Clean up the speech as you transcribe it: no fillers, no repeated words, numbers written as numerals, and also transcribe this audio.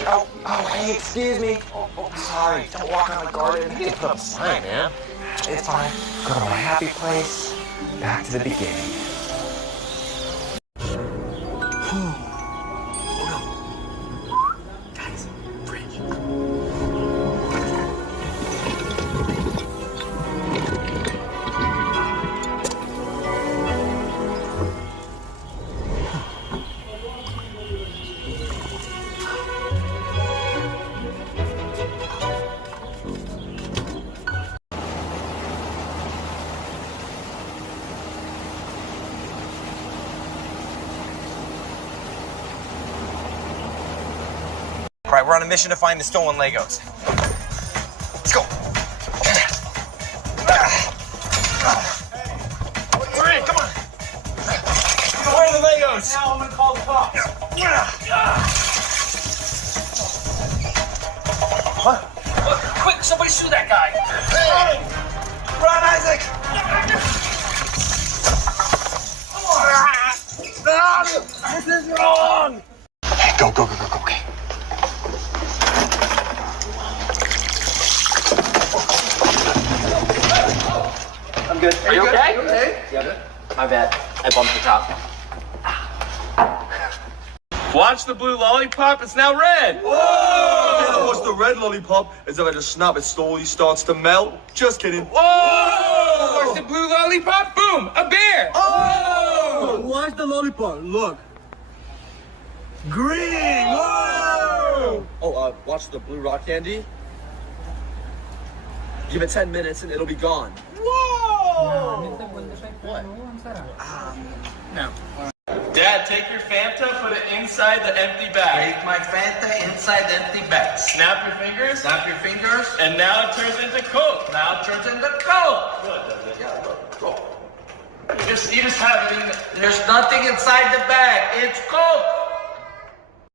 Hey, excuse me. Sorry, don't walk on my garden. You can put up a sign, man. It's fine. Go to my happy place. Back to the beginning. All right, we're on a mission to find the stolen Legos. Let's go. We're in, come on. Where are the Legos? Now I'm gonna call the cops. What? Look, quick, somebody shoot that guy. Hey! Run, Isaac! Come on! This is wrong! Hey, go, okay. I'm good. Are you okay? You okay? Yeah. My bad. I bumped the top. Watch the blue lollipop. It's now red. Whoa! Watch the red lollipop as if I just snap it slowly starts to melt. Just kidding. Whoa! Watch the blue lollipop. Boom! A bear. Oh! Watch the lollipop. Look. Green. Whoa! Oh, watch the blue rock candy. Give it 10 minutes and it'll be gone. Whoa! What? No. Dad, take your Fanta, put it inside the empty bag. Take my Fanta inside the empty bag. Snap your fingers. Snap your fingers. And now it turns into Coke. Now it turns into Coke. Good, does it? Yeah, look, Coke. You just have it in the... There's nothing inside the bag. It's Coke.